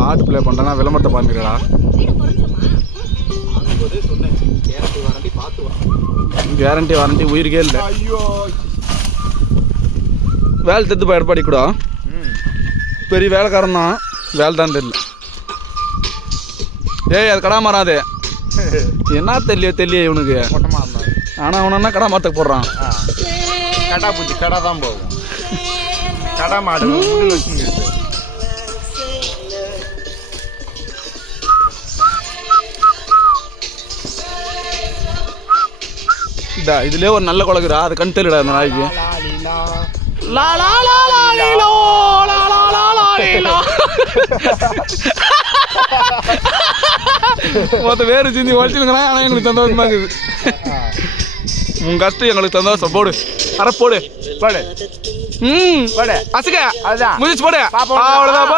பாட்டு ப்ளே பண்ணுறேன்னா விளம்பரத்தை பார்த்துக்கடா. கேரண்டி வாரண்டி உயிருக்கே இல்லை. வேலை தெத்துப்பா எடப்பாடி கூட பெரிய வேலைக்காரன் தான், வேலை தான் தெரியல. ஏய் அது கடா மாறாதே என்ன தெரியல இவனுக்கு. ஆனால் அவனா கடா மாற்ற போடுறான். கடா பூச்சி கடை தான் போகும். கடா மாடு வச்சுங்க. இதுலயே ஒரு நல்ல குழக்குறா, அது கண் தெரியல அந்த நாய்க்கு. மொத்த வேறு சிந்தி உடச்சிருக்கிறேன். ஆனால் எங்களுக்கு சந்தோஷமா இருக்குது. உன் கஷ்டம் எங்களுக்கு சந்தோஷம். போடு அரை போடு போடு போடு அசுக்க அதுதான் முடிச்சு போடு அவ்வளோதான்.